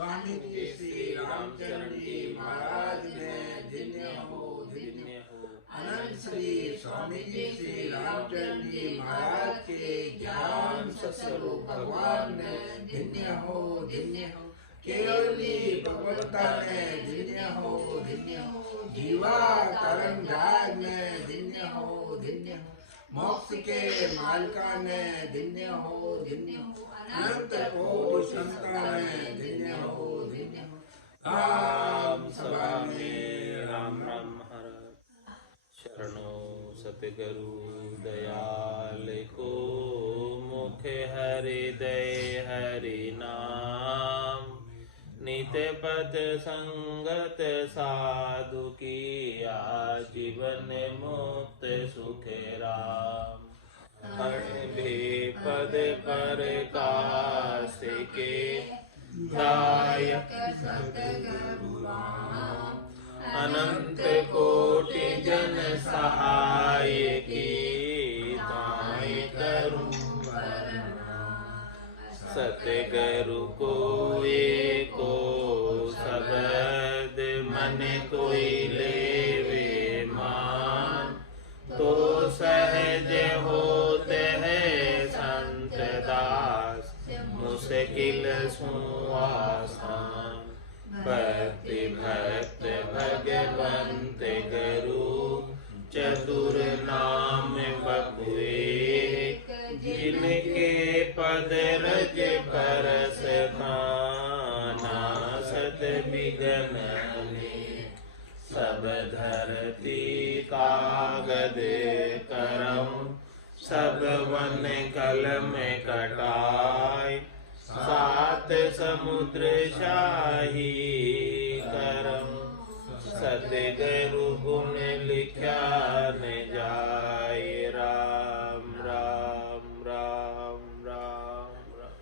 स्वामी जी श्री रामचरण जी महाराज ने धन्य हो धन्य हो। अनंत श्री स्वामी जी श्री रामचरण जी महाराज के ज्ञान सत्स्वरूप भगवान ने धन्य हो धन्य हो। केवली भगवंता ने धन्य हो धन्य हो। जीवा तरंगाज ने धन्य हो धन्य हो। मोक्ष के मालिका ने धन्य हो धन्य हो। अनंत कोटि संता ने धन्य हो धन्य हो। राम सभा में राम राम महाराज शरणो सतगुरु दयाल को मुख हृदय हरि नाम नित पद संगत साधु की आजीवन मुक्त सुख राम। भी पद पर काश के दायक सतगुरु राम। अनंत कोटि जन सहाय की ताय करूं सतगुरु को एको शब्द मन कोई लेवे मान तो सहज होते हैं संत दास मुश्किल सुआसान। भक्ति भक्त भगवंत गुरु चतुर नाम बपुए जिनके पद रज परस खाना सत विघ्न सब धरती कागद करम सब वन कल में कटाय सात समुद्र शाही करम सतगुरु गुण लिखा न जाय। राम राम राम राम राम।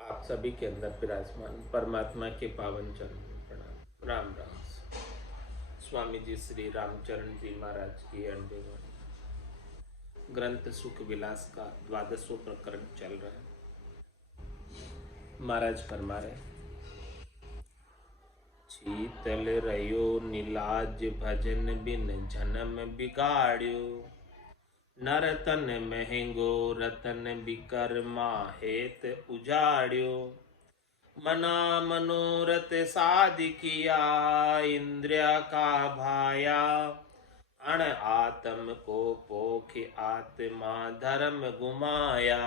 आप सभी के अंदर विराजमान परमात्मा के पावन चरणों में प्रणाम। राम राम। स्वामी जी श्री रामचरण जी महाराज की अनदेवानी ग्रंथ सुख विलास का 12वां प्रकरण चल रहा है। महाराज फरमा रहे, शीतल रयो नीलाज भजन बिन जन्म बिगाड़्यो। नर तन महंगो रतन बिकर्मा हेत उजाड़्यो। मना मनोरथ साध किया इंद्रिया का भाया। अण आत्म को पोख आत्मा धर्म गुमाया।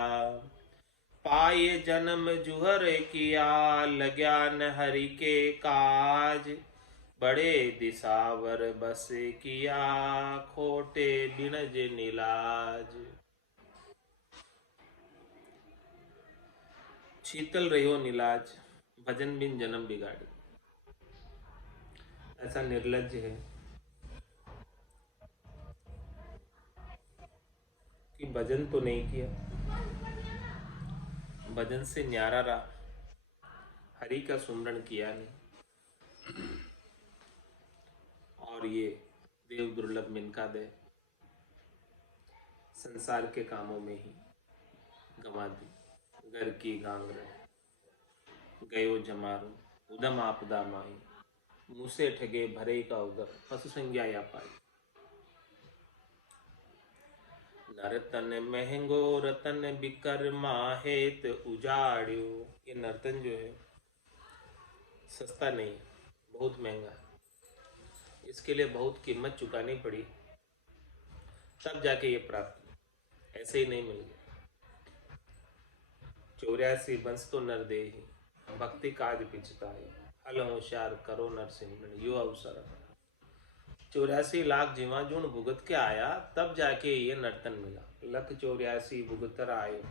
पाए जन्म जुहर किया लग्या न हरि के काज। बड़े दिसावर बस किया खोटे बिनज नीलाज। शीतल रहो नीलाज भजन बिन जन्म बिगाड़ी। ऐसा निर्लज्ज है कि भजन तो नहीं किया, भजन से न्यारा रहा, हरि का सुमरण किया नहीं, और ये देव दुर्लभ मिनका दे संसार के कामों में ही गंवा दी। घर की गांगर गयो जमारो उदम आपदा माई। मुँह ठगे भरे का उदर पशु संज्ञा या पाई। नर्तन महंगो रतन बिकर्मा हेत उजाड़्यो। ये नर्तन जो है सस्ता नहीं, बहुत महंगा है। इसके लिए बहुत कीमत चुकानी पड़ी, तब जाके ये प्राप्त, ऐसे ही नहीं मिल गया। 84 वंश तो नर दे ही भक्ति काज पिछताए। हल होशियार करो नर सिमरन यो अवसर। 84 लाख जीवा जुण भुगत के आया, तब जाके ये नर्तन मिला। लख 84 भुगतर आयो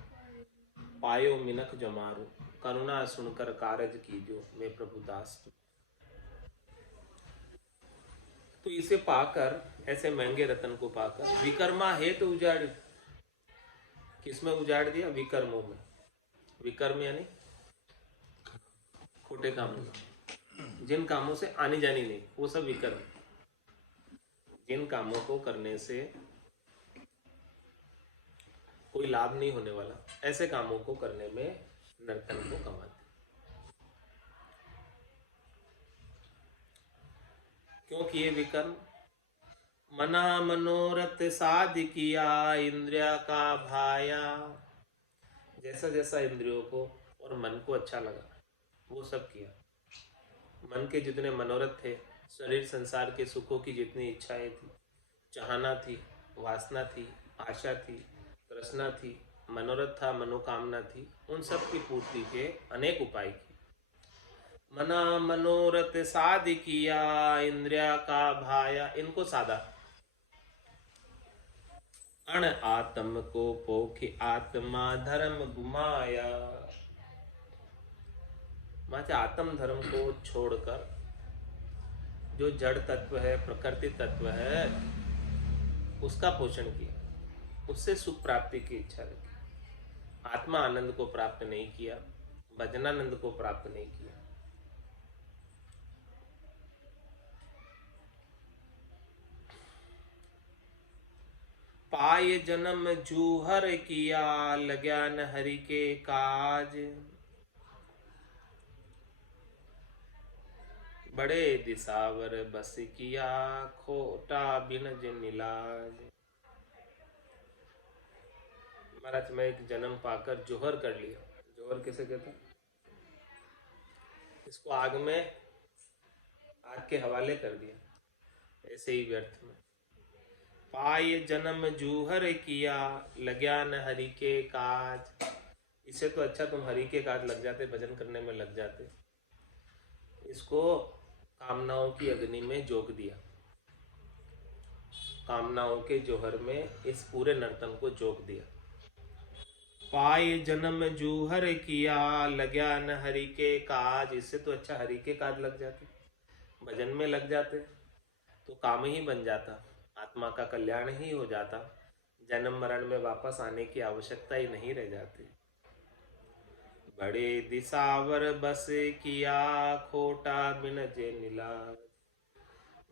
पायो मिनख जमारो। करुणा सुनकर कारज कीजो मैं प्रभु दास। तो इसे पाकर, ऐसे महंगे रतन को पाकर विकर्मा हेतु तो उजाड़, किसमें उजाड़ दिया? विकर्मों में। विकर्म यानी खोटे कामों, जिन कामों से आनी जानी नहीं, वो सब विकर्म। जिन कामों को करने से कोई लाभ नहीं होने वाला, ऐसे कामों को करने में नर्तन को कमाते। क्यों किए विकर्म? मना मनोरथ साध किया, इंद्रिया का भाया। जैसा जैसा इंद्रियों को और मन को अच्छा लगा वो सब किया। मन के जितने मनोरथ थे, शरीर संसार के सुखों की जितनी इच्छाएं थी, चाहना थी, वासना थी, आशा थी, तृष्णा थी, मनोरथ था, मनोकामना थी, उन सब की पूर्ति के अनेक उपाय किए। मना मनोरथ साध किया, इंद्रिया का भाया, इनको साधा। अण आत्म को पोखि आत्मा धर्म घुमाया। माचे आत्म धर्म को छोड़कर जो जड़ तत्व है, प्रकृति तत्व है, उसका पोषण किया, उससे सुख प्राप्ति की इच्छा रखी। आत्मा आनंद को प्राप्त नहीं किया, भजनानंद को प्राप्त नहीं किया। पाय जन्म जूहर किया, लग्या न हरि के काज। बड़े दिसावर बस किया, खोटा बिन निलाज। महाराज मैं एक जन्म पाकर जोहर कर लिया। जोहर किसे कहते हैं? इसको आग में, आग के हवाले कर दिया, ऐसे ही व्यर्थ में। पाय जन्म जूहर किया, लग्या न हरि के काज। इससे तो अच्छा तुम हरि के काज लग जाते, भजन करने में लग जाते। इसको कामनाओं की अग्नि में जोक दिया, कामनाओं के जोहर में इस पूरे नर्तन को जोक दिया। पाय जन्म जूहर किया, लग्या न हरि के काज। इससे तो अच्छा हरि के काज लग जाते, भजन में लग जाते, तो काम ही बन जाता, आत्मा का कल्याण ही हो जाता, जन्म मरण में वापस आने की आवश्यकता ही नहीं रह जाती। बड़े दिसावर बस किया, खोटा बिन जे निलाज।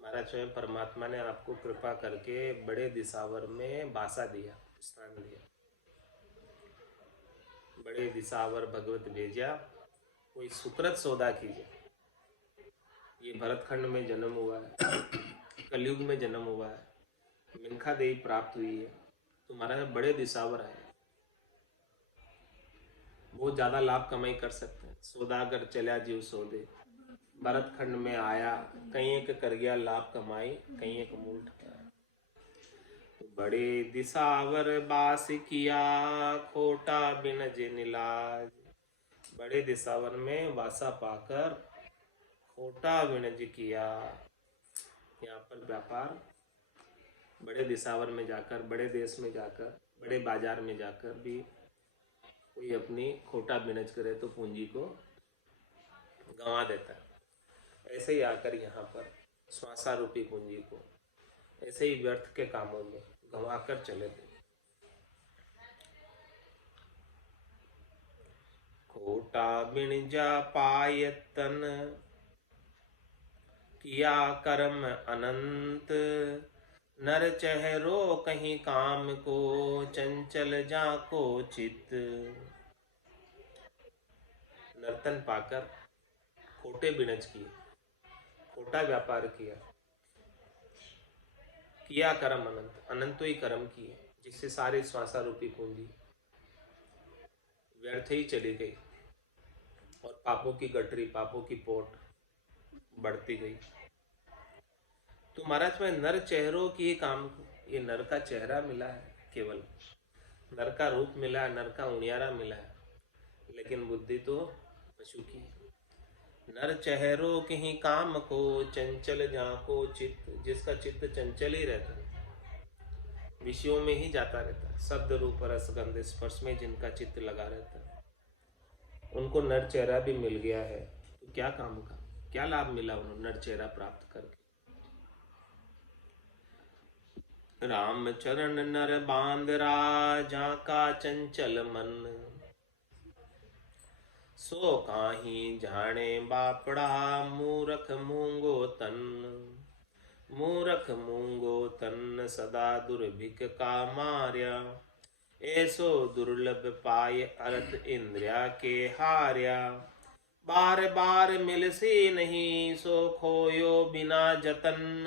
महाराज स्वयं परमात्मा ने आपको कृपा करके बड़े दिसावर में बासा दिया, स्थान दिया। बड़े दिसावर भगवत भेजा, कोई सुकृत सौदा कीजिए। ये भरतखंड में जन्म हुआ है, कलयुग में जन्म हुआ है, मिनखा देवी प्राप्त हुई है, तो महाराज बड़े दिसावर है, बहुत ज्यादा लाभ कमाई कर सकते हैं। सौदागर चला जीव सौदे, भरतखंड में आया, कहीं एक कर गया लाभ कमाई, कहीं एक मूल ठहरा। तो बड़े दिसावर बास किया, खोटा बिन जे निलाज। बड़े दिसावर में वासा पाकर खोटा विनज किया। यहाँ पर व्यापार बड़े दिसावर में जाकर, बड़े देश में जाकर, बड़े बाजार में जाकर भी कोई अपनी खोटा बिनज करे तो पूंजी को गंवा देता है। ऐसे ही आकर यहाँ पर श्वासा रूपी पूंजी को ऐसे ही व्यर्थ के कामों में गंवा कर चले गए। खोटा बिन जा पायतन, किया कर्म अनंत। नर चेहरो कहीं काम को, चंचल जा को चित। नर्तन पाकर खोटे बिनज किए, खोटा व्यापार किया, किया कर्म अनंत, अनंत ही कर्म किए, जिससे सारे श्वासा रूपी पूंजी व्यर्थ ही चली गई और पापों की गठरी, पापों की पोट बढ़ती गई। तो महाराज में नर चेहरों की ही काम, ये नर का चेहरा मिला है, केवल नर का रूप मिला है, नर का उनियारा मिला है, लेकिन बुद्धि तो पशु की है। नर चेहरों के ही काम को, चंचल जाको चित्त। जिसका चित्त चंचल ही रहता है, विषयों में ही जाता रहता है, शब्द रूप रस गंध स्पर्श में जिनका चित्त लगा रहता है, उनको नर चेहरा भी मिल गया है, तो क्या काम का, क्या लाभ मिला उन्हें नर चेहरा प्राप्त करके। राम चरण नर बांदरा, झाका चंचल मन। सो काहीं जाने बापड़ा, मूरख मूंगो तन। मूरख मूंगो तन, सदा दुर्भिक का मार्या। ऐसो दुर्लभ पाय, अर्थ इंद्रिया के हार्या। बार बार मिल से नहीं, सो खोयो बिना जतन।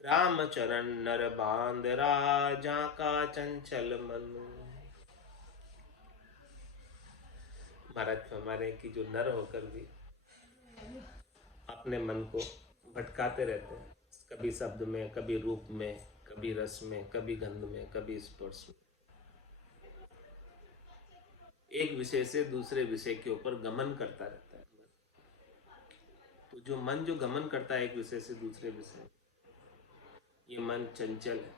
राम चरण नर बांदरा, झाका चंचल मन। महाराज हमारे की जो नर होकर भी अपने मन को भटकाते रहते हैं, कभी शब्द में, कभी रूप में, कभी रस में, कभी गंध में, कभी स्पर्श में, एक विषय से दूसरे विषय के ऊपर गमन करता रहता है। तो जो मन जो गमन करता है एक विषय से दूसरे विषय, ये मन चंचल है।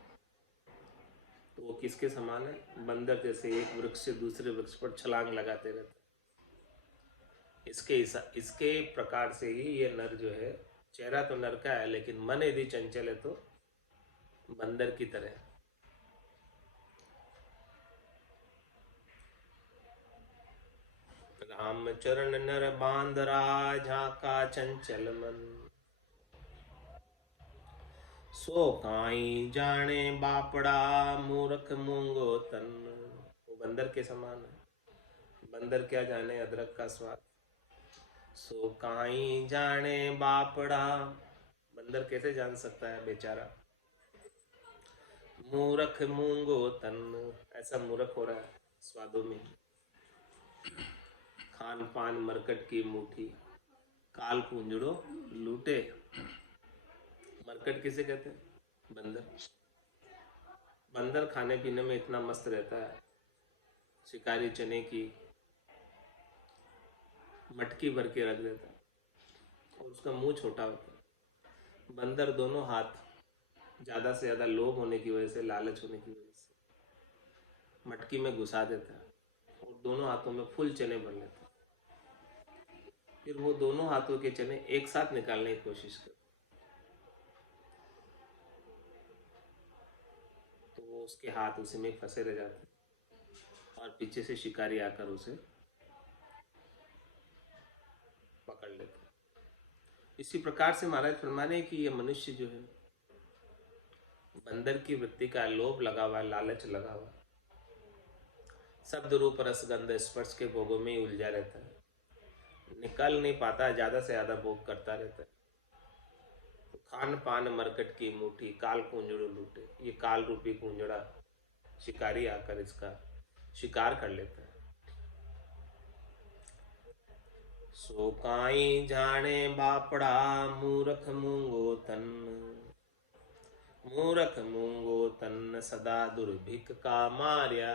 तो वो किसके समान है? बंदर जैसे एक वृक्ष से दूसरे वृक्ष पर छलांग लगाते रहते हैं। इसके प्रकार से ही ये नर जो है, चेहरा तो नर का है लेकिन मन यदि चंचल है तो बंदर की तरह। राम चरण नर बांदरा, झाका चंचल मन। सो काई जाने बापड़ा, मूर्ख मूंगो तन। वो बंदर के समान है। बंदर क्या जाने अदरक का स्वाद। सो काई जाने बापड़ा, बंदर कैसे जान सकता है बेचारा। मूर्ख मूंगो तन, ऐसा मूर्ख हो रहा है स्वादों में। खान पान मरकट की मुट्ठी, काल पूंजड़ो लूटे। मरकट किसे कहते हैं? बंदर। बंदर खाने पीने में इतना मस्त रहता है, शिकारी चने की मटकी भर के रख देता है और उसका मुंह छोटा होता है। बंदर दोनों हाथ ज़्यादा से ज़्यादा लोभ होने की वजह से, लालच होने की वजह से मटकी में घुसा देता है और दोनों हाथों में फुल चने भर लेता है। फिर वो दोनों हाथों के चने एक साथ निकालने की कोशिश करता, तो वो उसके हाथ उसी में फंसे रह जाते और पीछे से शिकारी आकर उसे पकड़ लेते। इसी प्रकार से महाराज फरमाने कि ये मनुष्य जो है बंदर की वृत्ति का, लोभ लगा हुआ, लालच लगा हुआ, शब्द रूप रसगंध स्पर्श के भोगों में ही उलझा रहता है, निकल नहीं पाता, ज्यादा से ज्यादा भोग करता रहता है। तो खान पान मरकट की मुट्ठी, काल कुंजड़ो लूटे। ये काल रूपी कुंजड़ा शिकारी आकर इसका शिकार कर लेता है। सो काई जाने बापड़ा, मूर्ख मूंगो तन। मूर्ख मूंगो तन, सदा दुर्भिक का मार्या।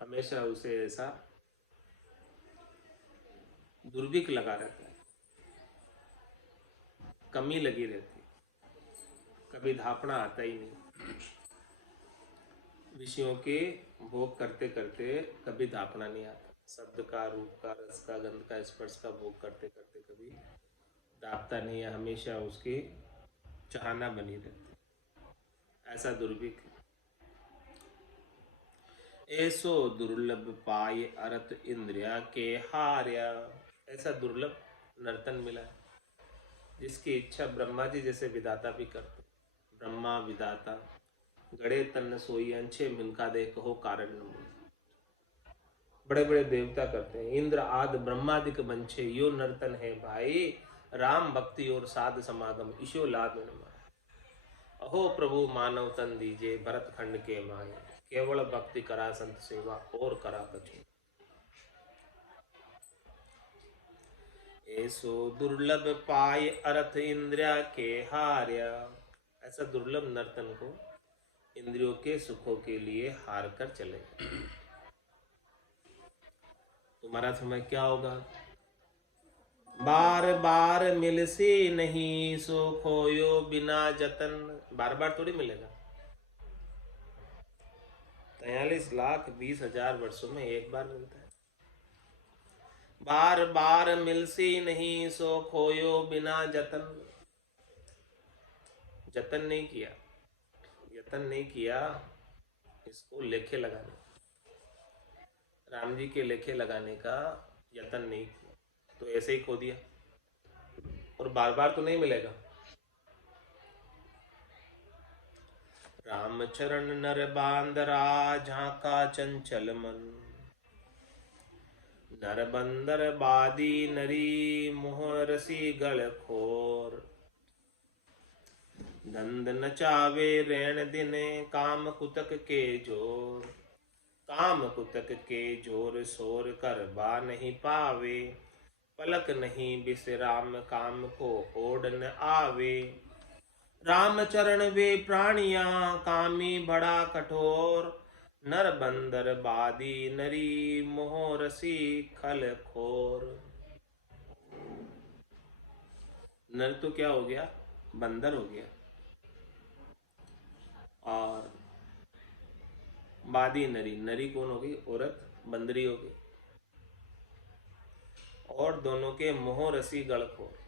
हमेशा उसे ऐसा दुर्भिक लगा रहता है, कमी लगी रहती, कभी धापना आता ही नहीं। विषयों के भोग करते करते कभी धापना नहीं आता। शब्द का, रूप का, रस का, गंध का, स्पर्श का भोग करते करते कभी दापता नहीं है, हमेशा उसकी चाहना बनी रहती, ऐसा दुर्भिक्ष। ऐसो दुर्लभ पाए अरत इंद्रिया के हार्या। ऐसा दुर्लभ नर्तन मिला है जिसकी इच्छा ब्रह्मा जी जैसे विधाता भी करते। ब्रह्मा विधाता गड़े तन सोई, अंछे मिनका दे कहो कारण न। बड़े बड़े देवता करते हैं, इंद्र आदि ब्रह्मादिक बंछे यो नर्तन है भाई। राम भक्ति और साध समागम, ईशो लाभ न। अहो प्रभु मानव तन दीजे, भरत खंड के माए। केवल भक्ति करा संत सेवा, और करा कछु। ऐसो दुर्लभ पाए अर्थ इंद्रिया के हार्या। ऐसा दुर्लभ नर्तन को इंद्रियों के सुखों के लिए हार कर चले। तुम्हारा समय क्या होगा? बार बार मिल से नहीं, सो खोयो बिना जतन। बार बार थोड़ी मिलेगा। 43,20,000 वर्षों में एक बार मिलता है। बार बार मिल से नहीं, सो खोयो बिना जतन। जतन नहीं किया, यतन नहीं किया इसको लेखे लगाने, राम जी के लेखे लगाने का यतन नहीं किया, तो ऐसे ही खो दिया। और बार बार तो नहीं मिलेगा। राम चरण नर बांदरा, झांका चंचल मन। नर बंदर बादी नरी मोह रसी गल खोर। धंध नचावे रैन दिन काम कुतक के जोर। काम कुतक के जोर सोर कर बा नहीं पावे। पलक नहीं विश्राम काम को ओढ़ न आवे। राम चरण वे प्राणियां कामी बड़ा कठोर। नर बंदर बादी नरी मोह रसी खल खोर। नर तो क्या हो गया, बंदर हो गया, और बादी नरी, नरी कौन होगी, औरत, बंदरी होगी, और दोनों के मोह रसी गल खोर।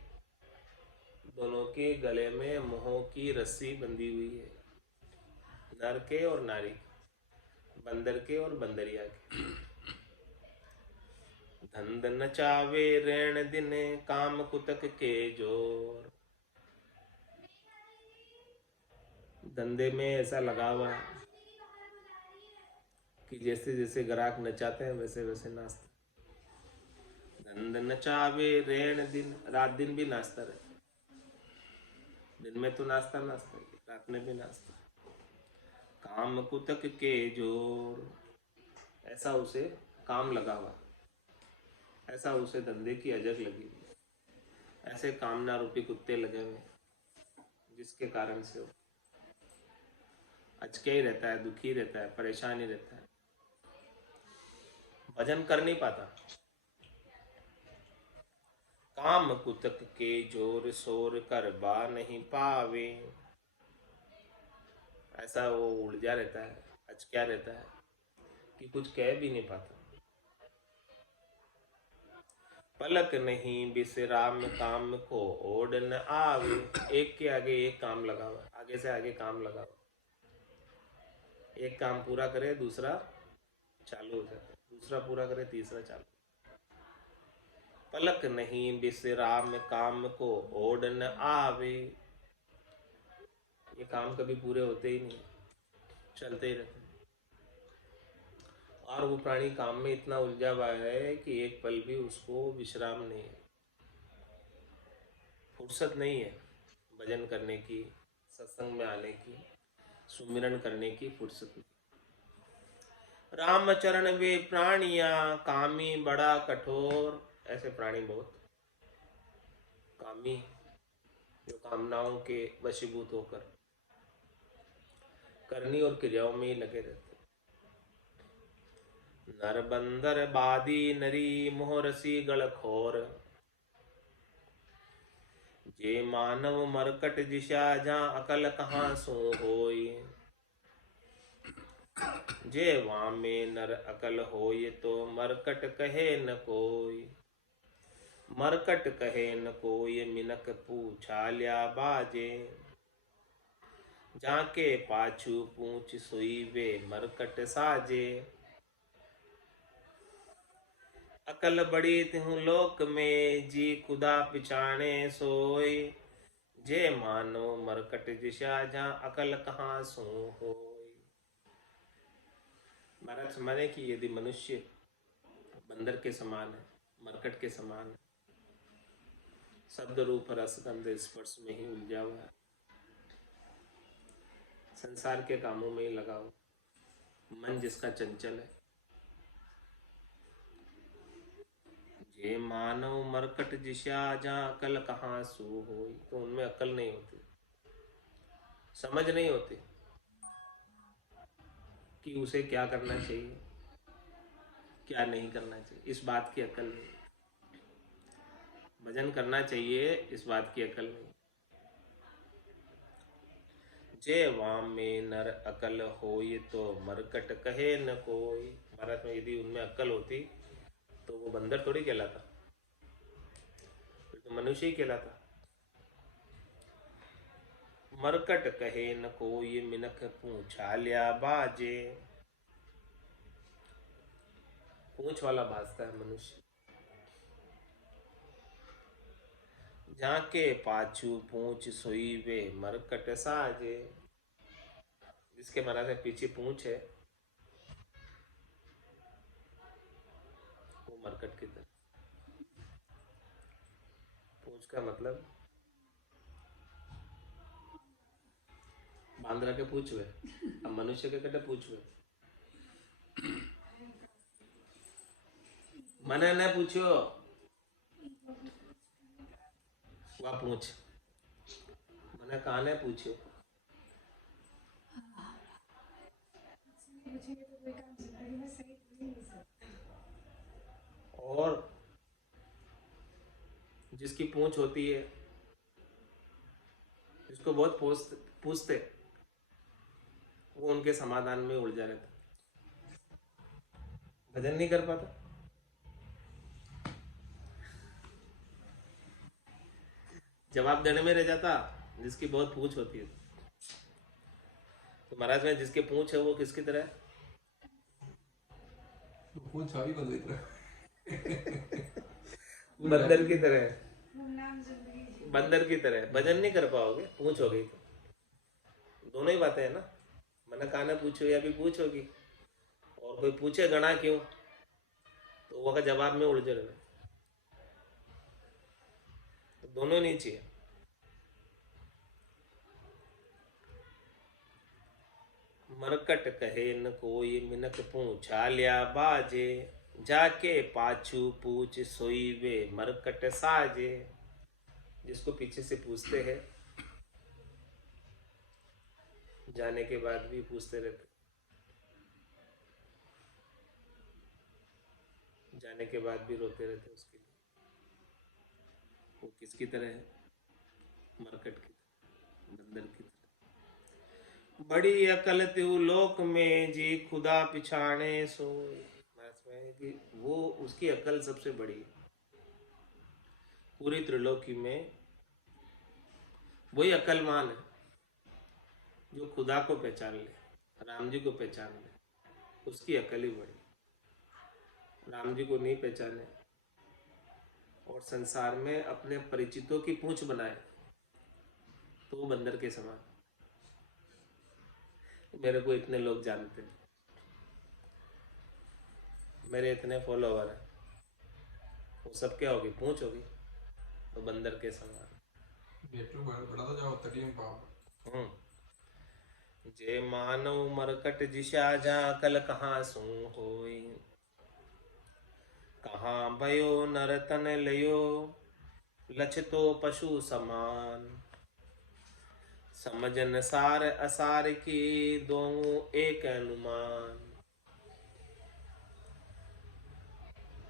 दोनों के गले में मोह की रस्सी बंधी हुई है, नर के और नारी के, बंदर के और बंदरिया के। धंध नचावे रैन दिन काम कुतक के जोर। धंधे में ऐसा लगा हुआ है कि जैसे जैसे ग्राहक नचाते हैं वैसे वैसे नाचते। धंध नचावे रैन दिन, रात दिन भी नाचता रहे। दिन में तो नाचता नाचता, रात में भी नाचता। काम कुतक के जोर, ऐसा उसे काम लगा हुआ, ऐसा उसे धंधे की अजग लगी हुई, ऐसे कामना रूपी कुत्ते लगे हुए जिसके कारण से वो अचके ही रहता है, दुखी रहता है, परेशान ही रहता है, भजन कर नहीं पाता। काम कुतक के जोर सोर कर बा नहीं पावे। ऐसा वो उलझा रहता है, अचक्या रहता है कि कुछ कह भी नहीं पाता। पलक नहीं विश्राम काम को ओढ़ न आवे। एक के आगे एक काम लगा हुआ, आगे से आगे काम लगा हुआ। एक काम पूरा करे दूसरा चालू हो जाता है, दूसरा पूरा करे तीसरा चालू। पलक नहीं विश्राम काम को ओढ़ न आवे। ये काम कभी पूरे होते ही नहीं, चलते ही रहते। और वो प्राणी काम में इतना उलझा हुआ है कि एक पल भी उसको विश्राम नहीं है, फुर्सत नहीं है भजन करने की, सत्संग में आने की, सुमिरन करने की फुर्सत नहीं। रामचरण वे प्राणियां कामी बड़ा कठोर। ऐसे प्राणी बहुत कामी, जो कामनाओं के वशीभूत होकर करनी और क्रियाओं में ही लगे रहते। नर बंदर बादी नरी मोह रसी गल खोर। जे मानव मरकट जिशा जहाँ अकल कहाँ सो होई। जे वाम में नर अकल होय तो मरकट कहे न कोई। मरकट कहे न कोई मिनक पूछा लिया बाजे। जाके पाछू पूछ सोई वे मरकट साजे। अकल बड़ी तिहु लोक में जी खुदा पिछाणे सोई। जे मानो मरकट दिशा जहाँ अकल कहाँ सो होई। महाराज माने कि यदि मनुष्य बंदर के समान है, मरकट के समान है, शब्द रूप रस गंध स्पर्श में ही उलझा हुआ है, संसार के कामों में ही लगा हुआ, मन जिसका चंचल है। जे मानव मरकट जिशा जहाँ अकल कहाँ सो होई। तो उनमें अकल नहीं होती, समझ नहीं होती कि उसे क्या करना चाहिए, क्या नहीं करना चाहिए, इस बात की अकल नहीं। भजन करना चाहिए, इस बात की अकल नहीं। जे वाम में नर अकल होय तो मरकट कहे न कोई। भारत में यदि उनमें अकल होती तो वो बंदर थोड़ी कहलाता, फिर तो मनुष्य ही कहलाता। मरकट कहे न कोई मिनख पूछा लिया बाजे। पूंछ वाला भासता है मनुष्य। जाके पाछू पूछ सोई वे मरकट साजे। जिसके महाराज है पीछे पूंछ है वो मरकट की उसका मतलब बांदरा के पूछ हुए, अब मनुष्य के कटे पूछ हुए। मने ने पूछो वह पूछ, मैंने कहा ने पूछो। और जिसकी पूंछ होती है, जिसको बहुत पूछते, वो उनके समाधान में उलझा रहता, भजन नहीं कर पाता। जवाब देने में रह जाता जिसकी बहुत पूंछ होती है। तो महाराज में जिसके पूंछ है वो किसकी तरह है? पूंछ अभी बंद इतना बंदर की तरह है। बंदर की तरह भजन नहीं कर पाओगे, पूंछ हो गई तो। दोनों ही बातें है ना, मैंने कहा ना पूछो या भी पूछ होगी। और कोई पूछे गणा क्यों, तो वो का जवाब में उलझे रहे, तो दोनों नहीं चाहिए। मरकट कहे न कोई मिनक पूछा लिया बाजे, जाके पाछू पूछ सोई वे मरकट साजे। जिसको पीछे से पूछते हैं, जाने के बाद भी पूछते रहते, जाने के बाद भी रोते रहते उसके लिए। वो किसकी तरह है? मरकट की तरह, बंदर की तरह। बड़ी अकल त्यू लोक में जी खुदा पिछाने सोए। कि वो उसकी अकल सबसे बड़ी है पूरी त्रिलोकी में। वही अकलमान है जो खुदा को पहचान ले, राम जी को पहचान ले, उसकी अकल ही बड़ी। राम जी को नहीं पहचाने और संसार में अपने परिचितों की पूंछ बनाए तो वो बंदर के समान। मेरे को इतने लोग जानते हैं, मेरे इतने फॉलोवर हैं, वो सब क्या होगी? पूंछ होगी, तो बंदर के समान। बड़ा तो जाओ तकलीफ पाओ। जे मानव मरकट जिशा जा कल कहाँ सू होई, कहाँ भयो नरतन लयो लछतो पशु समान। समझन सार असार की दोनों एक अनुमान।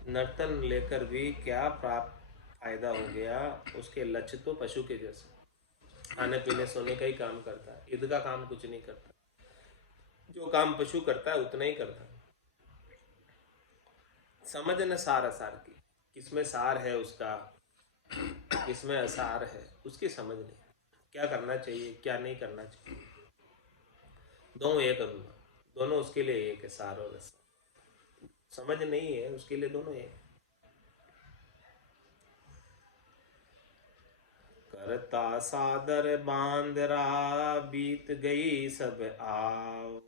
नर्तन लेकर भी क्या प्राप्त फायदा हो गया? उसके लक्ष्य तो पशु के जैसे खाने पीने सोने का ही काम करता है, ईद का काम कुछ नहीं करता। जो काम पशु करता है उतना ही करता है। समझ न सार असार की, किसमें सार है उसका, किसमें असार है, उसकी समझ नहीं। क्या करना चाहिए क्या नहीं करना चाहिए, दोनों एक अनुमान, दोनों उसके लिए एक है, सार और असार। समझ नहीं है उसके लिए, दोनों एक। करता सादर बांदरा बीत गई सब आव,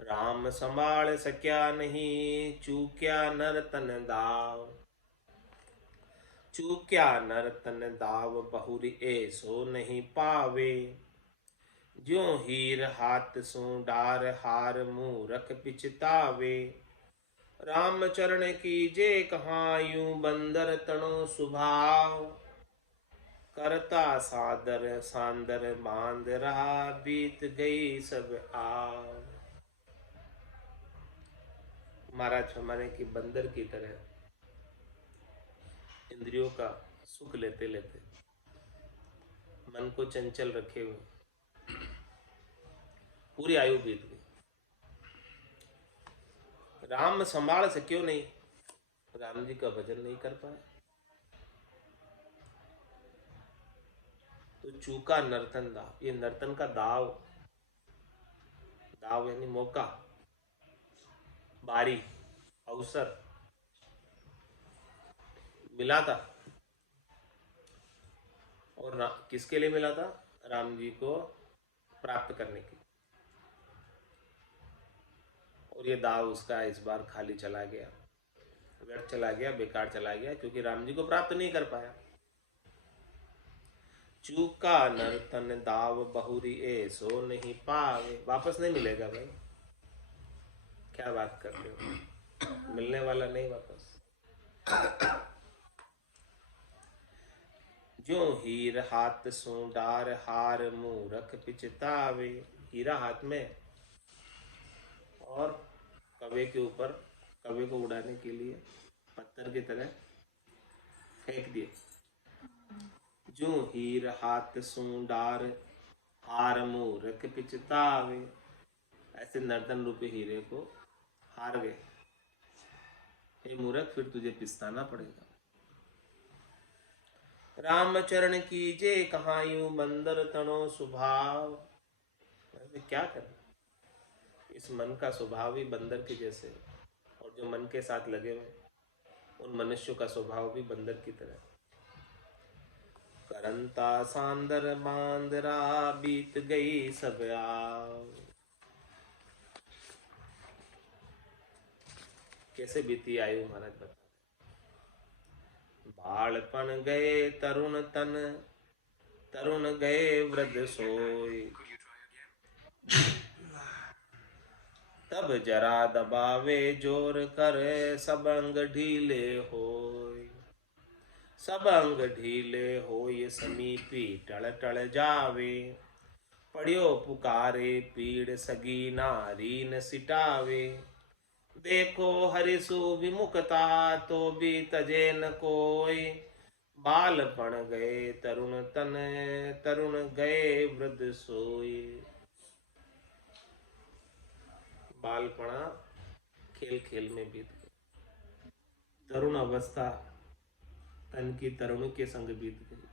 राम संभाल सक्या नहीं चूक्या नर तन दाव। चूक्या नर तन दाव बहुरी ऐसो नहीं पावे, ज्यों हीर हाथ सो डार हार मूरख पिचतावे। राम चरण की जे कहाँ यूं बंदर तणो सुभाव, करता सादर सांदर बांध रहा बीत गई सब आव। महाराज हमारे की बंदर की तरह इंद्रियों का सुख लेते लेते मन को चंचल रखे हुए पूरी आयु बीत गई। राम संभाल सक्यो नहीं, राम जी का भजन नहीं कर पाए, तो चूका नर्तन दाव। ये नर्तन का दाव, दाव यानी मौका, बारी, अवसर मिला था। और किसके लिए मिला था? राम जी को प्राप्त करने के। और ये दाव उसका इस बार खाली चला गया। व्यर्थ चला गया, बेकार चला गया, क्योंकि राम जी को प्राप्त नहीं कर पाया। चूका नर तन दाव बहुरी ऐसो नहीं पावे, वापस नहीं मिलेगा भाई, क्या बात करते हो, मिलने वाला नहीं वापस। जो हीर हाथ सो डार हार मूरख पिचतावे, हीरा हाथ में और कवे के ऊपर, कवे को उड़ाने के लिए पत्थर की तरह फेंक दिए। जो हीर हाथ सो डार हार मूरख पिचतावे, ऐसे नर्तन रूपी हीरे को हार गए। हे मूर्ख, फिर तुझे पिसताना पड़ेगा। रामचरण कीजे कहाँ यूं बंदर तनो स्वभाव, क्या करें, इस मन का स्वभाव ही बंदर के जैसे है, और जो मन के साथ लगे हुए उन मनुष्यों का स्वभाव भी बंदर की तरह। करंता सांदर बांदरा बीत गई सब आव, कैसे बीती आयु महाराज बता। बालपन गए तरुण तन, तरुण गए वृद्ध सोई, तब जरा दबावे जोर कर सब अंग ढीले होय। सब अंग ढीले होय समीपी टळ टळ जावे, पड़ियो पुकारे पीड़ सगी नारी न सिटावे। देखो हरिसु विमुखता तो भी तजे न कोय, बालपण गए तरुण तन, तरुण गए वृद्ध सोई। बालपणा खेल खेल में बीत गई, तरुण अवस्था तन की तरुण के संग बीत गई,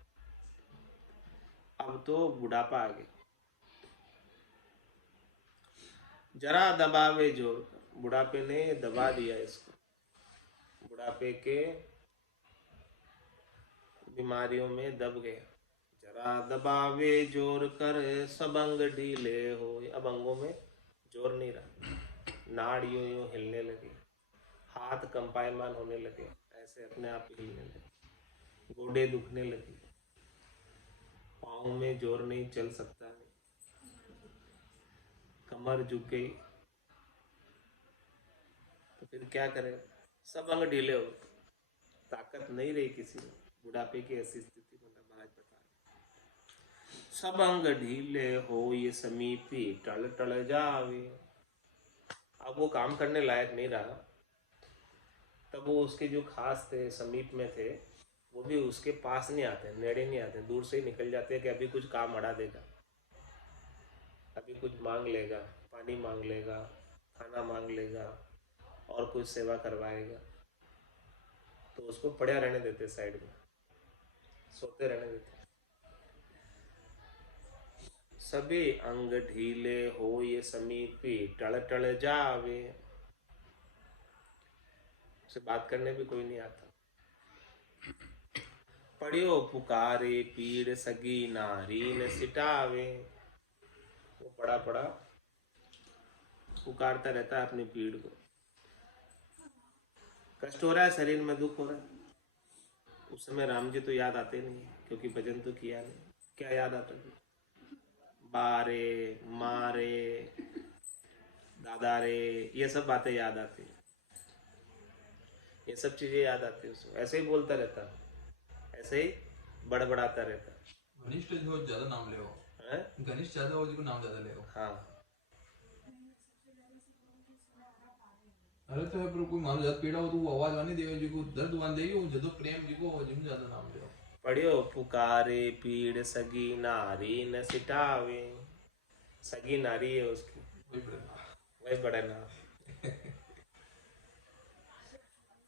अब तो बुढ़ापा आ गया। जरा दबावे जोर, बुढ़ापे ने दबा दिया इसको, बुढ़ापे के बीमारियों में दब गया। जरा दबावे जोर कर सब अंग ढीले हो, अब अंगों में जोर नहीं रहा, नाड़ यूं यूं हिलने लगी, हाथ कंपायमान होने लगे, ऐसे अपने आप हिलने लगे, गोडे दुखने लगे, पाँव में जोर नहीं, चल सकता नहीं, कमर झुक गई, तो फिर क्या करें, सब अंग ढीले हो, ताकत नहीं रही किसी में, बुढ़ापे की ऐसी स्थिति में महाराज बता रहे। सब अंग ढीले हो ये समीपी टल टल जावे, अब वो काम करने लायक नहीं रहा, तब वो उसके जो खास थे, समीप में थे, वो भी उसके पास नहीं आते, नेड़े नहीं आते, दूर से ही निकल जाते कि अभी कुछ काम अड़ा देगा, अभी कुछ मांग लेगा, पानी मांग लेगा, खाना मांग लेगा, और कुछ सेवा करवाएगा, तो उसको पड़ा रहने देते, साइड में सोते रहने देते। सभी अंग ढीले हो ये समीपी टल टल जावे, से बात करने भी कोई नहीं आता। पड़ियो पुकारे पीड़ सगी नारी न सिटावे, वो पड़ा पड़ा पुकारता रहता है अपनी पीड़ को, कष्ट हो रहा है, शरीर में दुख हो रहा है, उस समय राम जी तो याद आते नहीं, क्योंकि भजन तो किया नहीं, क्या याद आता है, बारे मारे दादा रे, ये सब बातें याद आती, ये सब चीजें याद आती है उसको, ऐसे ही बोलता रहता, ऐसे ही बड़बड़ाता रहता। घनिष्ठ जो ज्यादा नाम ले, घनिष्ठ ज्यादा हो जिसको नाम ज्यादा ले। हाँ, अरे तो पर कोई मानो ज्यादा पीड़ा हो तो वो आवाज आने देगा, जिको दर्द वन देगी, वो जदो प्रेम जिको जिम ज्यादा नाम ले। पढ़ियो पुकारे पीड़ सगी नारी न सिटावे, सगी नारी है उसकी, वही बड़ा नाम।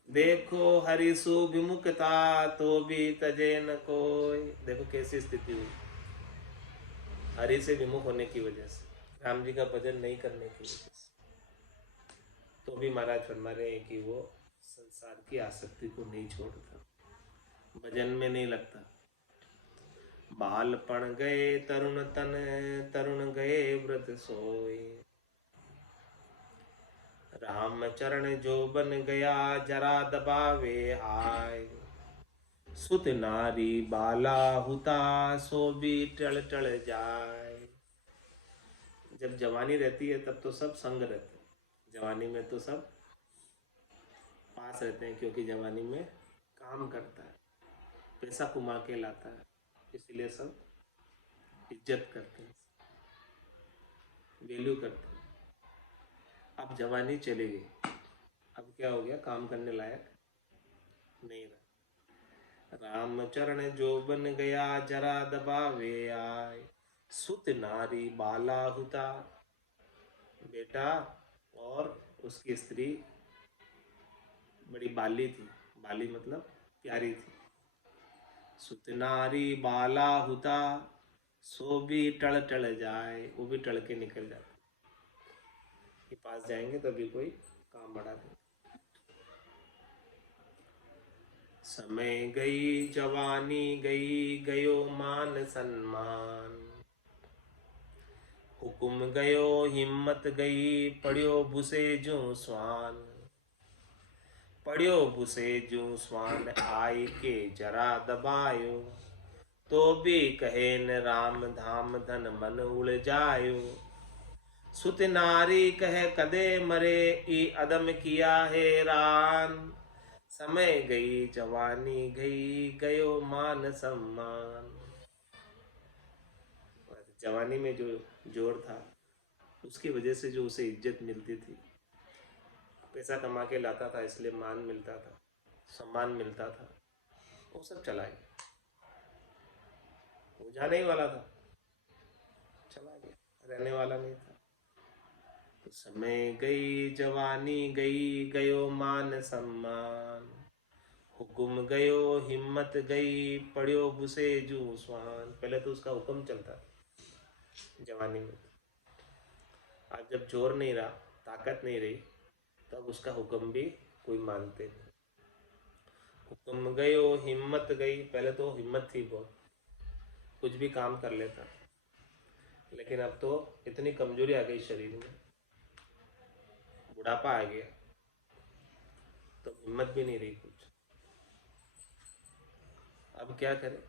देखो हरिसु विमुखता तो भी तजे न कोई, देखो कैसी स्थिति हुई, हरि से विमुख होने की वजह से, राम जी का भजन नहीं करने की वजह से, तो भी महाराज फरमा रहे हैं कि वो संसार की आसक्ति को नहीं छोड़ता, भजन में नहीं लगता। बालपण गए तरुण तन, तरुण गए वृद्ध सोए, राम चरण जो बन गया जरा दबावे आय। सुत नारी बाला हुता सो भी टल टल जाए। जब जवानी रहती है तब तो सब संग रहते हैं, जवानी में तो सब पास रहते हैं, क्योंकि जवानी में काम करता है, पैसा कमा के लाता है, इसलिए सब इज्जत करते हैं, वैल्यू करते हैं। अब जवानी चली गई, अब क्या हो गया, काम करने लायक नहीं रहा। राम चरण जो बन गया जरा दबावे आय। सुत नारी बाला हुता, बेटा और उसकी स्त्री बड़ी बाली थी, बाली मतलब प्यारी थी। सुत नारी बाला हुता सो भी टल टल जाए, वो भी टल के निकल जाते, के पास जाएंगे तो भी कोई काम बढ़ा देंगे। समय गई जवानी गई गयो मान सम्मान। हुकुम गयो हिम्मत गई पड़ियो भूसे जू स्वान। पड़ियो भूसे जू स्वान आई के जरा दबायो। तो भी कहे न राम धाम धन मन उड़ जायो। सुत नारी कहे कदे मरे ई अदम किया हैरान। समय गई जवानी गई गयो मान सम्मान। जवानी में जो जोर था उसकी वजह से जो उसे इज्जत मिलती थी, पैसा कमा के लाता था इसलिए मान मिलता था, सम्मान मिलता था, वो सब चला गया। वो जाने ही वाला था, चला गया, रहने वाला नहीं था। तो समय गई जवानी गई गयो मान सम्मान। हुकुम गयो हिम्मत गई पड़ियो भूसे जू स्वान। पहले तो उसका हुक्म चलता था जवानी में, आज जब जोर नहीं रहा, ताकत नहीं रही, तब तो उसका हुक्म भी कोई मानते नहीं। हुक्म गयो हिम्मत गई, पहले तो हिम्मत थी बहुत, कुछ भी काम कर लेता, लेकिन अब तो इतनी कमजोरी आ गई शरीर में, बुढ़ापा आ गया, तो हिम्मत भी नहीं रही कुछ। अब क्या करे,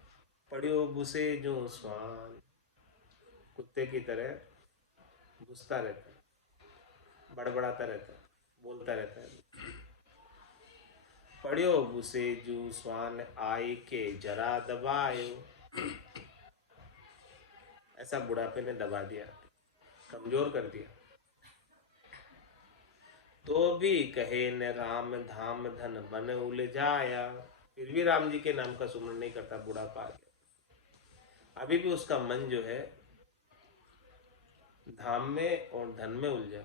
पड़ियो भूसे जो स्वान, कुत्ते की तरह घुसता रहता है, बड़बड़ाता रहता है, बोलता रहता है। पड़ियो भूसे जू स्वान आई के जरा दबायो। ऐसा बुढ़ापे ने दबा दिया, कमजोर कर दिया। तो भी कहे न राम धाम धन मन उलझाया। फिर भी राम जी के नाम का सुमरण नहीं करता, बुढ़ापा आ गया। अभी भी उसका मन जो है धाम में और धन में उलझा,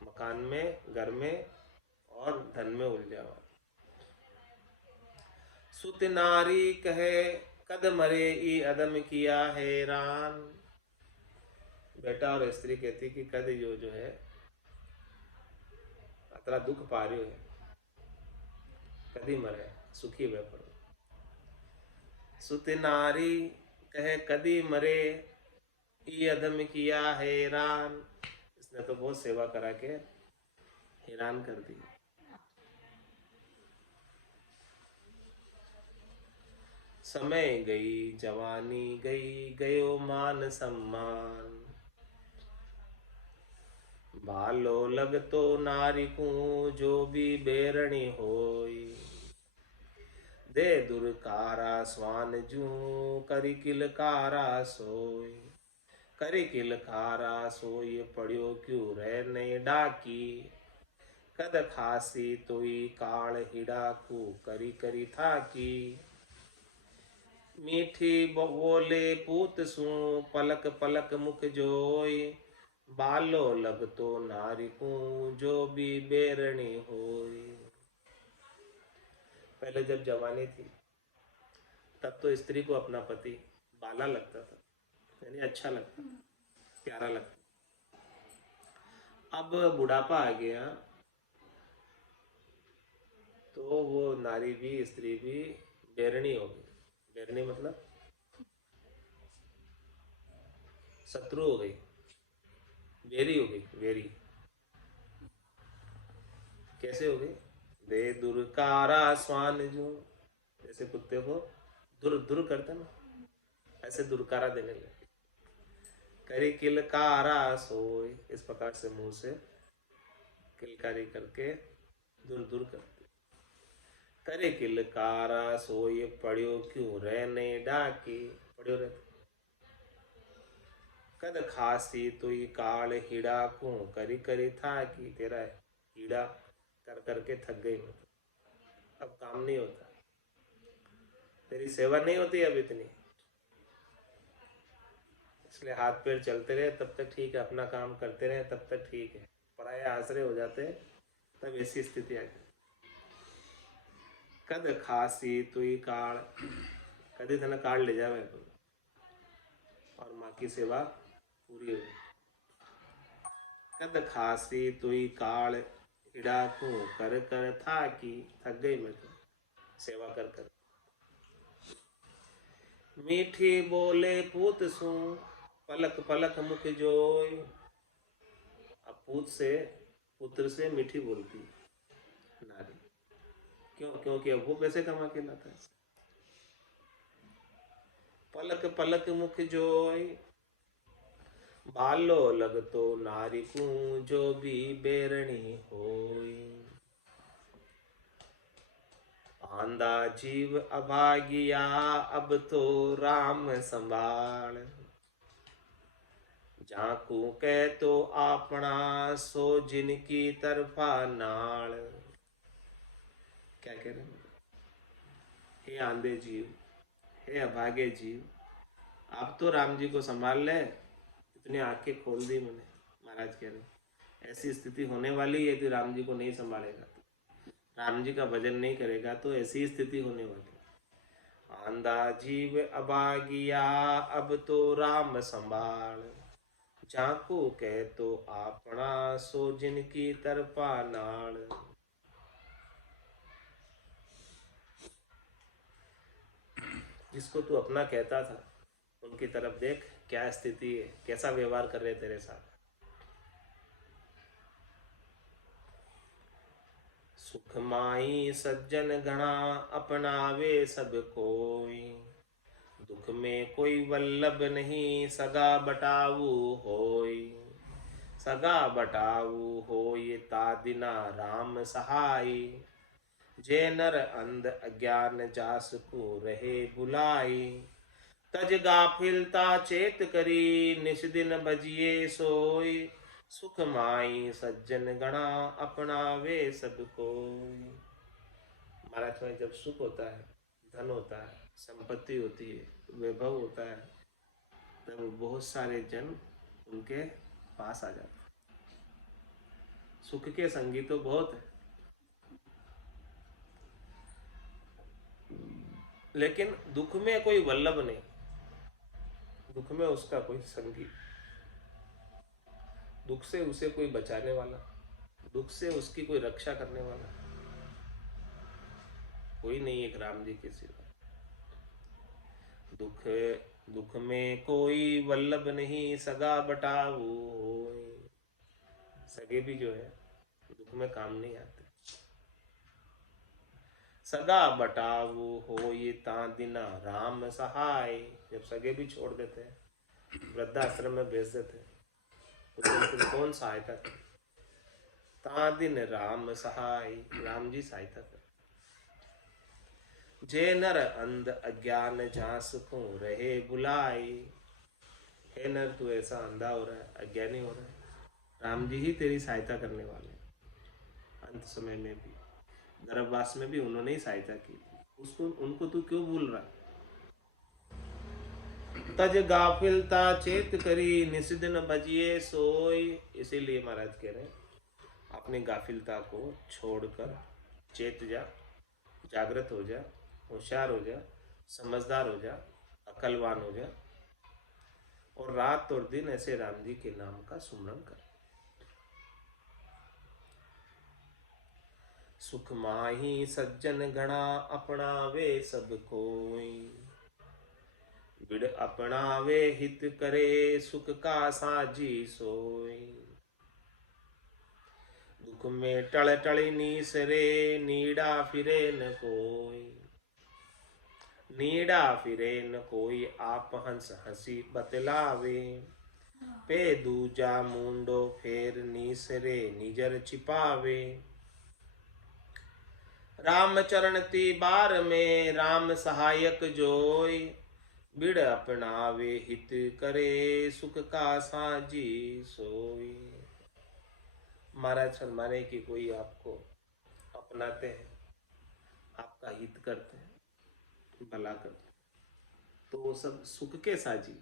मकान में, घर में और धन में उलझा हुआ। सुत नारी कहे कद मरे ई अदम किया हैरान। बेटा और स्त्री कहती कि कद जो है अतरा दुख पा रही है, कदी मरे सुखी वे पड़ो। सुत नारी कहे कदी मरे ई अदम किया हैरान। इसने तो बहुत सेवा करा के हैरान कर दी। समय गई जवानी गई गयो मान सम्मान। भालो लगतो नारी को जो भी बेरणी होई। दे दुर्कारा स्वान जू करी किलकारा सोई। करी किलकारा सोई पड़ियो क्यों रह नहीं डाकी। कद खासी तोई काल हिडाकू करी करी थाकी। मीठी बोले पूत सू पलक पलक मुख जोई। बालो लगतो नारी को जो भी बेरणी होई। पहले जब जवानी थी तब तो स्त्री को अपना पति बाला लगता था, यानी अच्छा लगता, प्यारा लगता। अब बुढ़ापा आ गया तो वो नारी भी स्त्री भी बेरणी हो गई। बेरणी मतलब शत्रु हो गई, वेरी हो गई, वेरी। कैसे हो गई? दे दुरकारा स्वान जो, जैसे कुत्ते को दुर दुर करते ना, ऐसे दुरकारा देने लगे। करे किलकारा सोए, इस प्रकार से मुंह से किलकारी करके दूर दूर करते। करे किलकारा सोए पड़ियो क्यों रहने डाके, पड़ियो रहते। कद खासी तुई काल हीड़ा को करी करी था कि, तेरा हीड़ा कर करके थक गई मैं, अब काम नहीं होता, तेरी सेवा नहीं होती अब इतनी, इसलिए हाथ पैर चलते रहे तब तक ठीक है, अपना काम करते रहे तब तक ठीक है, पराये आश्रय हो जाते हैं तब ऐसी स्थिति आ जाती। कद खासी तुई काल, कदी धन काल ले जावे और माँ की सेवा पूरी हो गई। कद खासी तुई काल हिड़ा को कर कर था कि, थक गई मैं तो सेवा कर कर। मीठी बोले पूत सू पलक पलक मुख जोय, अब पूत से, पुत्र से मीठी बोलती नारी, क्यों? क्योंकि अब वो पैसे कमा के लाता है। पलक पलक मुख जोय, भालो लगतो नारी को जो भी बेरणी होई। आंधा जीव अभागिया अब तो राम संभाल, जाकू कह तो आपना सो जिनकी तरफा नाल। क्या कह रहे हैं? हे आंधे जीव, हे अभागे जीव, आप तो राम जी को संभाल ले, इतनी आंखें खोल दी मैंने। महाराज कह रहे ऐसी स्थिति होने वाली है कि राम जी को नहीं संभालेगा तो, राम जी का भजन नहीं करेगा तो ऐसी स्थिति होने वाली। आंधा जीव अभागिया अब तो राम संभाल, जाको कह तो आपना सो जिनकी तरफा नाल। जिसको तू अपना कहता था उनकी तरफ देख क्या स्थिति है, कैसा व्यवहार कर रहे तेरे साथ। सुख माई सज्जन गणा अपनावे सब कोई, दुख में कोई वल्लभ नहीं सगा बटाऊ होई। सगा बटाऊ होई तादिना राम सहाय, जे नर अंध अज्ञान जास को रहे बुलाई। तज गाफिलता चेत करी निस दिन बजिए सोई, सुख माई सज्जन गणा अपनावे सबको। महाराज में जब सुख होता है, धन होता है, संपत्ति होती है, वैभव होता है, तब बहुत सारे जन उनके पास आ जाते हैं। सुख के संगी तो बहुत है, लेकिन दुख में कोई वल्लभ नहीं, दुख में उसका कोई संगी, दुख से उसे कोई बचाने वाला, दुख से उसकी कोई रक्षा करने वाला कोई नहीं एक राम जी के सिवा। दुख दुख में कोई वल्लभ नहीं सगा बटाऊ होय। सगे भी जो है दुख में काम नहीं आते। सगा बटाऊ हो ये तादिना राम सहाय, जब सगे भी छोड़ देते हैं, वृद्धाश्रम में भेज देते हैं, तो उनकी कौन सहायता करे? तादिन राम सहाय, राम जी सहायता कर। जे नर अंध अज्ञान जास को रहे बुलाई, हे नर तू ऐसा अंधा हो रहा है, अज्ञानी हो रहा है, राम जी ही तेरी सहायता करने वाले हैं। अंत समय में भी, गर्भवास में भी उन्होंने ही सहायता की थी, उसको उनको तू क्यों भूल रहा है? तज गाफिलता चेत करी निस्दिन बजिए सोई, इसीलिए महाराज कह रहे हैं अपनी गाफिलता को छोड़कर चेत जा, जागृत हो जा, होशियार हो जा, समझदार हो जा, अकलवान हो जा, और रात और दिन ऐसे राम जी के नाम का सुमरन कर। सुख माही सज्जन गणा अपनावे सब कोई, बिड़ अपनावे हित करे सुख का साजी सोई। दुख में टल टली नीस रे, नीड़ा फिरे न कोई। नीड़ा फिरे न कोई, आप हंस हंसी बतलावे। पे दूजा मुंडो फेर नीसरे, निजर छिपावे। राम चरण ती बार में, राम सहायक जोय। बिड़ अपनावे हित करे, सुख का साजी सोई। महाराज फरमाने की कोई आपको अपनाते हैं, आपका हित करते हैं, भला करते हैं, तो वो सब सुख के साजी,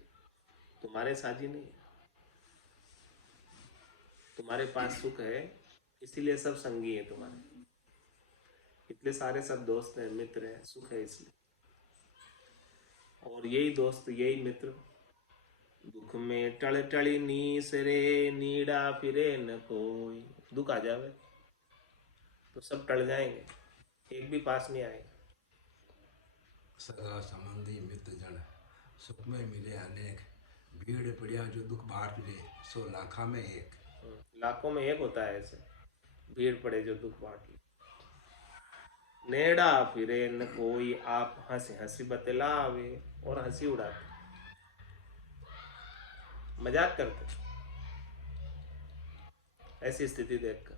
तुम्हारे साजी नहीं। तुम्हारे पास सुख है इसीलिए सब संगी है तुम्हारे, इतने सारे सब दोस्त हैं, मित्र हैं, सुख है इसलिए। और यही दोस्त यही मित्र दुख में टल टली नीस रे, नीड़ा फिरे न कोई। दुख आ जावे तो सब टल जाएंगे, एक भी पास नहीं आएगा। सगा संबंधी मित्र जन सुख में मिले अनेक, भीड़ पड़िया जो दुख बांट ले, सो लाखा में एक। लाखों में एक होता है ऐसे, भीड़ पड़े जो दुख बांट ले। नेड़ा फिरे न कोई, आप हंसी हंसी बतलावे। और हंसी उड़ाते, मजाक करते ऐसी स्थिति देखकर।